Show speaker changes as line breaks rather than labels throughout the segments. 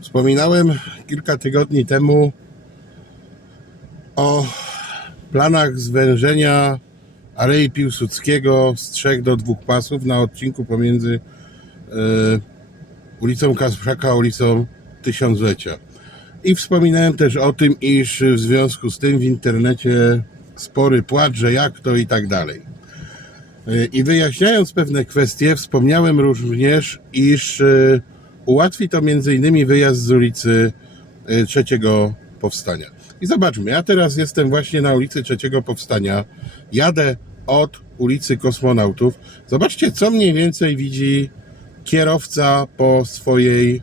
Wspominałem kilka tygodni temu o planach zwężenia Alei Piłsudskiego z trzech do dwóch pasów na odcinku pomiędzy e, ulicą Kasprzaka a ulicą Tysiąclecia. I wspominałem też o tym, iż w związku z tym w internecie spory płacz, że jak to i tak dalej. E, I wyjaśniając pewne kwestie, wspomniałem również, iż e, ułatwi to m.in. wyjazd z ulicy e, Trzeciego Powstania. I zobaczmy, ja teraz jestem właśnie na ulicy Trzeciego Powstania. Jadę od ulicy Kosmonautów. Zobaczcie, co mniej więcej widzi kierowca po swojej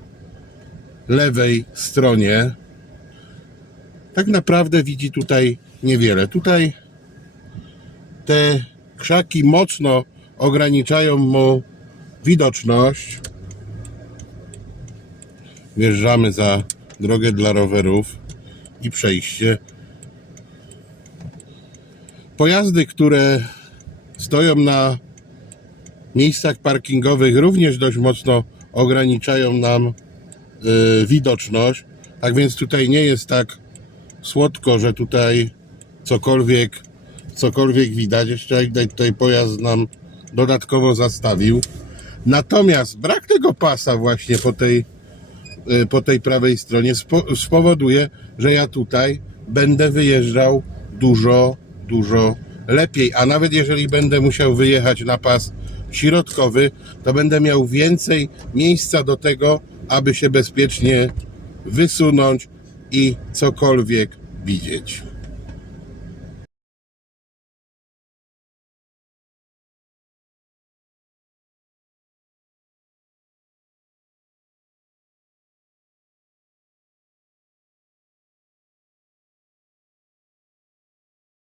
lewej stronie. Tak naprawdę widzi tutaj niewiele. Tutaj te krzaki mocno ograniczają mu widoczność. Wjeżdżamy za drogę dla rowerów i przejście. Pojazdy, które stoją na miejscach parkingowych, również dość mocno ograniczają nam y, widoczność. Tak więc tutaj nie jest tak słodko, że tutaj cokolwiek, cokolwiek widać. Jeszcze jak tutaj, pojazd nam dodatkowo zastawił. Natomiast brak tego pasa właśnie po tej, po tej prawej stronie spo, spowoduje, że ja tutaj będę wyjeżdżał dużo, dużo lepiej. A nawet jeżeli będę musiał wyjechać na pas środkowy, to będę miał więcej miejsca do tego, aby się bezpiecznie wysunąć i cokolwiek widzieć.